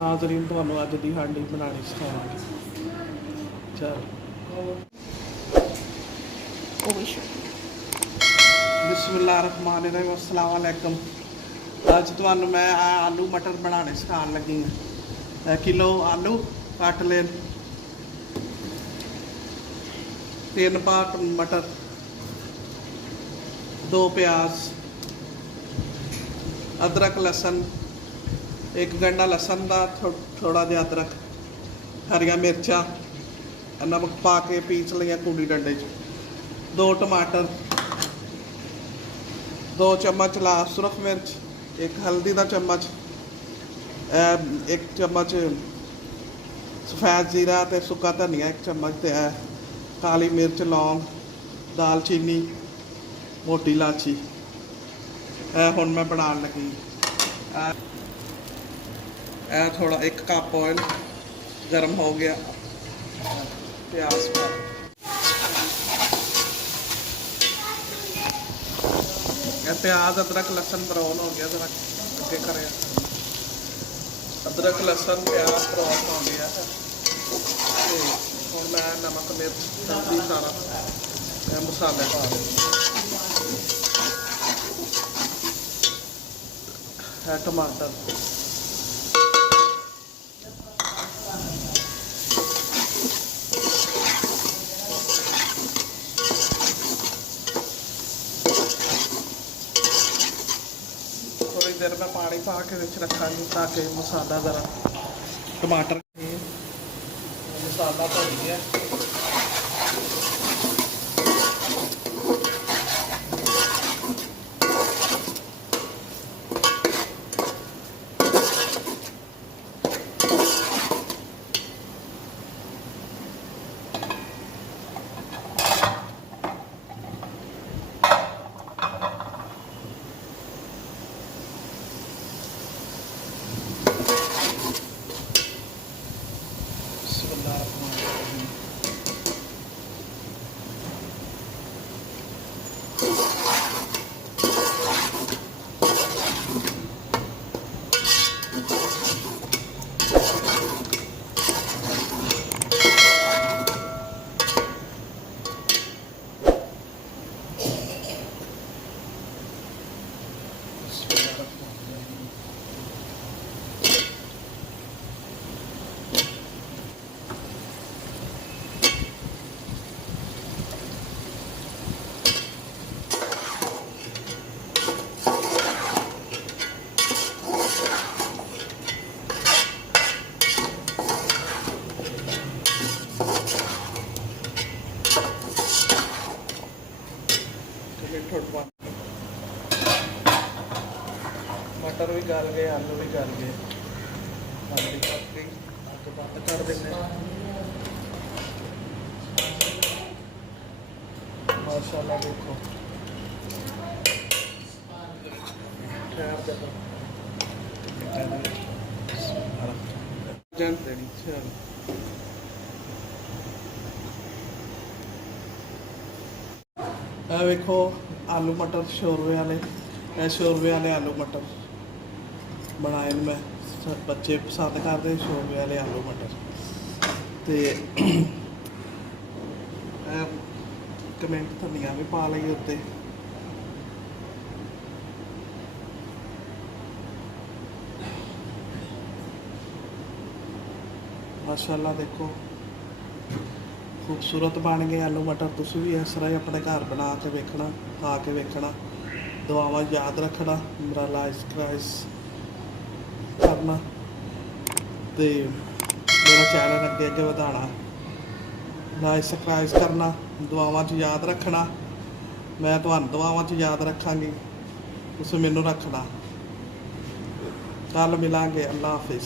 नाजरीन ਤੁਹਾਨੂੰ ਅੱਜ ਦੀ ਹਾਂਡੀ ਬਣਾਉਣੀ ਸਿਖਾਵਾਂਗੇ। चल बिस्मिल्लाहिर्रहमानिर्रहीम अस्सलाम वालेकुम। अज तुहानू मैं आलू मटर बनाने सिखाने लगी हाँ। किलो आलू कट ले, 3 पाट मटर, 2 प्याज, अदरक लसन, 1 गंढा लसन का, थोड़ा जिहा अदरक, हरिया मिर्चा, नमक पा के पीस लिया कूड़ी डंडे 2 टमाटर, 2 चम्मच लाल सुरख मिर्च, 1 हल्दी का चम्मच, 1 चम्मच सफेद जीरा ते सुक्का धनिया, 1 चम्मच ते काली मिर्च, लौंग, दालचीनी, मोटी इलाची। हुण मैं बनाने लगी थोड़ा 1 कप ऑयल गर्म हो गया, प्याज पा, प्याज अदरक लसन ब्राउन हो गया, जरा अगे कर, अदरक लसन प्याज ब्राउन हो गया है। हुण मैं नमक मिर्च हल्दी सारा मसाले पा है, टमाटर, थोड़ी देर में पानी पा के रखा ताकि मसाला ज़रा टमाटर मसाला भुन गया। मटर भी गल गए, आलू भी गल गए, हल्दी पत्ती अग बंद कर देने। माशाल्लाह देखो वेखो आलू मटर शोरवे वाले, शोरवे वाले आलू मटर बनाए मैं, बच्चे पसंद करते शोरवे वाले आलू मटर। तो कमेंट धनिया भी पा लई उत्ते। माशाल्लाह देखो खूबसूरत बन गए आलू मटर। तुसीं भी इस तरह ही अपने घर बना के वेखना, खा के वेखना, दुआवां याद रखना, मेरा लाइक करना ते मेरा चैनल अगे अगे वधाना, लाइक सबसक्राइब करना, दुआवां याद रखना। मैं तुहानूं दुआवां याद रखांगी, तुसीं मैनूं रखना। कल मिलांगे। अल्लाह हाफिज़।